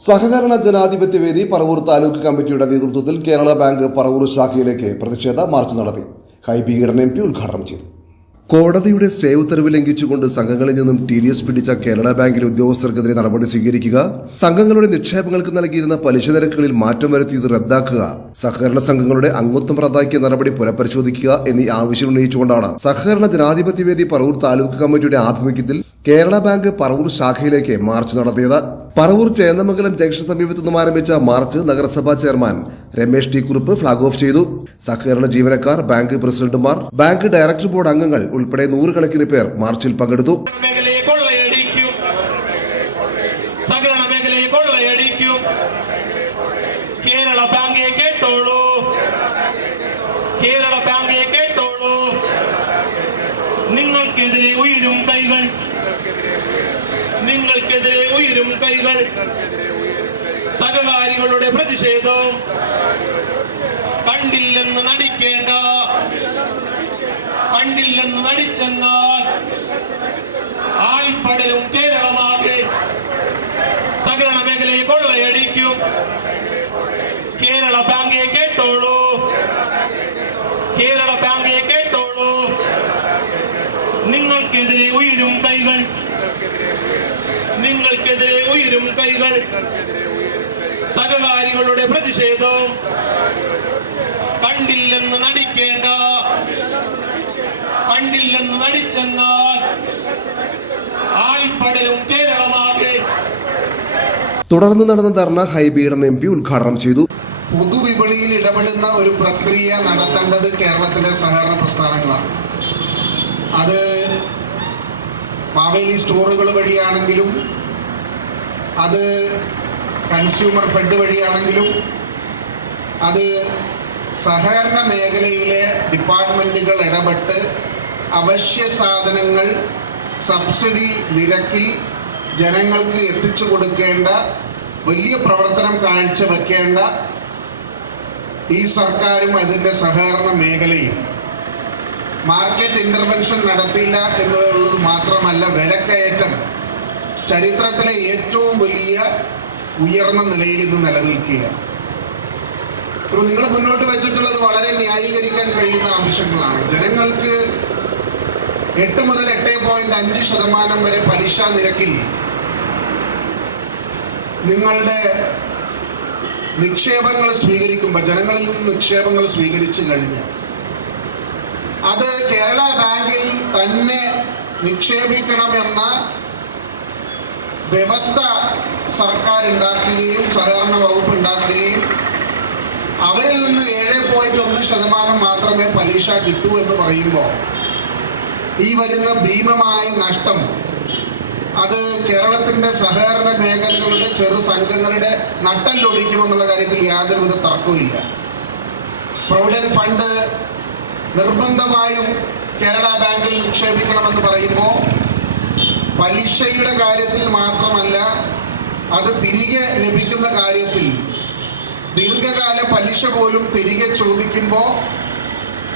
സഹകരണ ജനാധിപത്യ വേദി പറവൂർ താലൂക്ക് കമ്മിറ്റിയുടെ നേതൃത്വത്തിൽ കേരള ബാങ്ക് പറവൂർ ശാഖയിലേക്ക് പ്രതിഷേധ മാർച്ച് നടത്തി. ഹൈബി എം പി ഉദ്ഘാടനം ചെയ്തു. കോടതിയുടെ സ്റ്റേ ഉത്തരവ് ലംഘിച്ചുകൊണ്ട് സംഘങ്ങളിൽ നിന്നും ടി ഡി എസ് പിടിച്ച കേരള ബാങ്കിലെ ഉദ്യോഗസ്ഥർക്കെതിരെ നടപടി സ്വീകരിക്കുക സംഘങ്ങളുടെ നിക്ഷേപങ്ങൾക്ക് നൽകിയിരുന്ന പലിശ നിരക്കുകളിൽ മാറ്റം വരുത്തിയത് റദ്ദാക്കുക സഹകരണ സംഘങ്ങളുടെ അംഗത്വം റദ്ദാക്കിയ നടപടി പുനഃപരിശോധിക്കുക എന്നീ ആവശ്യം ഉന്നയിച്ചുകൊണ്ടാണ് സഹകരണ ജനാധിപത്യ വേദി പറവൂർ താലൂക്ക് കമ്മിറ്റിയുടെ ആഭിമുഖ്യത്തിൽ കേരള ബാങ്ക് പറവൂർ ശാഖയിലേക്ക് മാർച്ച് നടത്തിയത്. പറവൂർ ചേന്നമംഗലം ജംഗ്ഷൻ സമീപത്തു നിന്നും ആരംഭിച്ച മാർച്ച് നഗരസഭാ chairman Ramesh T Kurup flag off ചെയ്തു. സഹകരണ ജീവനക്കാർ ബാങ്ക് പ്രസിഡന്റുമാർ ബാങ്ക് ഡയറക്ടർ ബോർഡ് അംഗങ്ങൾ ഉൾപ്പെടെ നൂറുകണക്കിന് പേർ മാർച്ചിൽ പങ്കെടുത്തു. സഹകരണ മേഖലയെ കൊള്ളയടിക്കും. കേരള ബാങ്കെ കേട്ടോളൂ. കേരള ബാങ്കെ കേട്ടോളൂ. നിങ്ങൾക്കെതിരെ ഉയരും കൈകൾ. നിങ്ങൾക്കെതിരെ ഉയരും കൈകൾ. സഹകാരികളുടെ പ്രതിഷേധം. കണ്ടില്ലെന്ന് നടിക്കേണ്ട. കണ്ടില്ലെന്ന് നടിച്ചെന്നാൽ ആൽപ്പടരും കേരളമാകെ തകരണ മേഖലയെ കൊള്ളയടിക്കും കേരള ബാങ്കെ കേട്ടോളൂ കേരള ബാങ്കെ കേട്ടോളൂ. നിങ്ങൾക്കെതിരെ ഉയരും കൈകൾ. നിങ്ങൾക്കെതിരെ ഉയരും കൈകൾ. സഹകാരികളുടെ പ്രതിഷേധം. കണ്ടില്ലെന്ന് നടിക്കേണ്ട. കണ്ടില്ലെന്ന് നടിച്ചെന്നാൽ ആൽപ്പടലും കേരളമാകെ. തുടർന്ന് നടന്ന ധർണ ഹൈബീഡൻ എം പി ഉദ്ഘാടനം ചെയ്തു. പൊതുവിപണിയിൽ ഇടപെടുന്ന ഒരു പ്രക്രിയ നടത്തേണ്ടത് കേരളത്തിലെ സഹകരണ പ്രസ്ഥാനങ്ങളാണ്. അത് മാവേലി സ്റ്റോറുകൾ വഴിയാണെങ്കിലും അത് കൺസ്യൂമർ ഫെഡ് വഴിയാണെങ്കിലും അത് സഹകരണ മേഖലയിലെ ഡിപ്പാർട്ട്മെന്റുകൾ ഇടപെട്ട് അവശ്യ സാധനങ്ങൾ സബ്സിഡി നിരക്കിൽ ജനങ്ങൾക്ക് എത്തിച്ചു കൊടുക്കേണ്ട വലിയ പ്രവർത്തനം കാഴ്ചവെക്കേണ്ട ഈ സർക്കാരും അതിന്റെ സഹകരണ മേഖലയും മാർക്കറ്റ് ഇന്റർവെൻഷൻ നടത്തിയില്ല എന്നുള്ളത് മാത്രമല്ല വിലക്കയറ്റം. ചരിത്രത്തിലെ ഏറ്റവും വലിയ ഉയർന്ന നിലയിൽ ഇന്ന് നിലനിൽക്കുകയാണ്. അപ്പോൾ നിങ്ങൾ മുന്നോട്ട് വെച്ചിട്ടുള്ളത് വളരെ ന്യായീകരിക്കാൻ കഴിയുന്ന ആവശ്യങ്ങളാണ്. ജനങ്ങൾക്ക് എട്ട് മുതൽ എട്ട് പോയിന്റ് അഞ്ച് ശതമാനം വരെ പലിശ നിരക്കിൽ നിങ്ങളുടെ നിക്ഷേപങ്ങൾ സ്വീകരിക്കുമ്പോൾ ജനങ്ങളിൽ നിന്ന് നിക്ഷേപങ്ങൾ സ്വീകരിച്ചു കഴിഞ്ഞാൽ അത് കേരള ബാങ്കിൽ തന്നെ നിക്ഷേപിക്കണമെന്ന വ്യവസ്ഥ സർക്കാർ ഉണ്ടാക്കുകയും സഹകരണ വകുപ്പ് ഉണ്ടാക്കുകയും അവരിൽ നിന്ന് ഏഴ് പോയിന്റ് ഒന്ന് ശതമാനം മാത്രമേ പലിശ കിട്ടൂ എന്ന് പറയുമ്പോൾ ഈ വരുന്ന ഭീമമായ നഷ്ടം അത് കേരളത്തിന്റെ സഹകരണ മേഖലകളുടെ ചെറു സംഘങ്ങളുടെ നട്ടല്ലൊടിക്കുമെന്നുള്ള കാര്യത്തിൽ യാതൊരുവിധ തർക്കവുമില്ല. പ്രൊവിഡന്റ് ഫണ്ട് നിർബന്ധമായും കേരള ബാങ്കിൽ നിക്ഷേപിക്കണമെന്ന് പറയുമ്പോൾ പലിശയുടെ കാര്യത്തിൽ മാത്രമല്ല അത് തിരികെ ലഭിക്കുന്ന കാര്യത്തിൽ ദീർഘകാല പലിശ പോലും തിരികെ ചോദിക്കുമ്പോൾ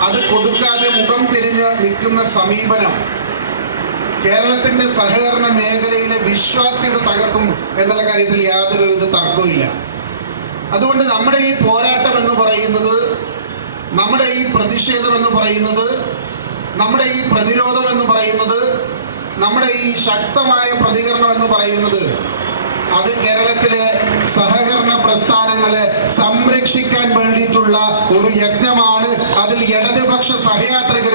അത് കൊടുക്കാതെ മുഖം തിരിഞ്ഞ് നിൽക്കുന്ന സമീപനം കേരളത്തിന്റെ സഹകരണ മേഖലയിലെ വിശ്വാസ്യത തകർക്കും എന്നുള്ള കാര്യത്തിൽ യാതൊരു വിധ തർക്കവുമില്ല അതുകൊണ്ട് നമ്മുടെ ഈ പോരാട്ടം എന്ന് പറയുന്നത് നമ്മുടെ ഈ പ്രതിഷേധം എന്ന് പറയുന്നത് നമ്മുടെ ഈ പ്രതിരോധം എന്ന് പറയുന്നത് നമ്മുടെ ഈ ശക്തമായ പ്രതികരണം എന്ന് പറയുന്നത് അത് കേരളത്തിലെ സഹകരണ പ്രസ്ഥാനങ്ങളെ സംരക്ഷിക്കാൻ വേണ്ടിയിട്ടുള്ള ഒരു യജ്ഞമാണ്. അതിൽ ഇടതുപക്ഷ സഹയാത്രികരും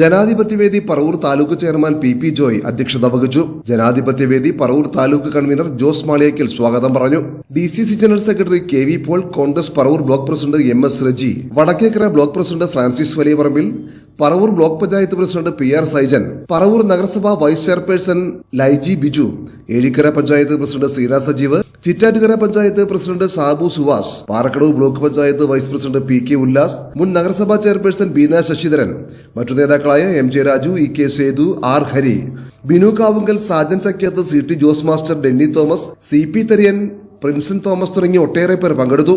ജനാധിപത്യവേദി Paravur taluk chairman P P Joy അധ്യക്ഷത വഹിച്ചു. ജനാധിപത്യവേദി പറവൂർ താലൂക്ക് കൺവീനർ ജോസ് മാളിയക്കൽ സ്വാഗതം പറഞ്ഞു. D C C general secretary K V Paul Congress Paravur block president M S Reji Vadakkekara block president Francis Valiyaparambil Paravur block panchayat president P R Saijan Paravur നഗരസഭാ vice chairperson Laiji Biju Ezhikkara panchayat president Seera Sajeev Chittattukara panchayat president Sabu Suvas Parakkadavu block panchayat vice president P K Ullas മുൻ നഗരസഭാ chairperson Beena Sasidharan മറ്റു നേതാക്കളായ M J Raju E K Sethu R Hari. Binu Kavungal Sajan Sakhyath C T Jose master Denny Thomas C P Thariyan Prinson Thomas തുടങ്ങി ഒട്ടേറെ പേർ പങ്കെടുത്തു.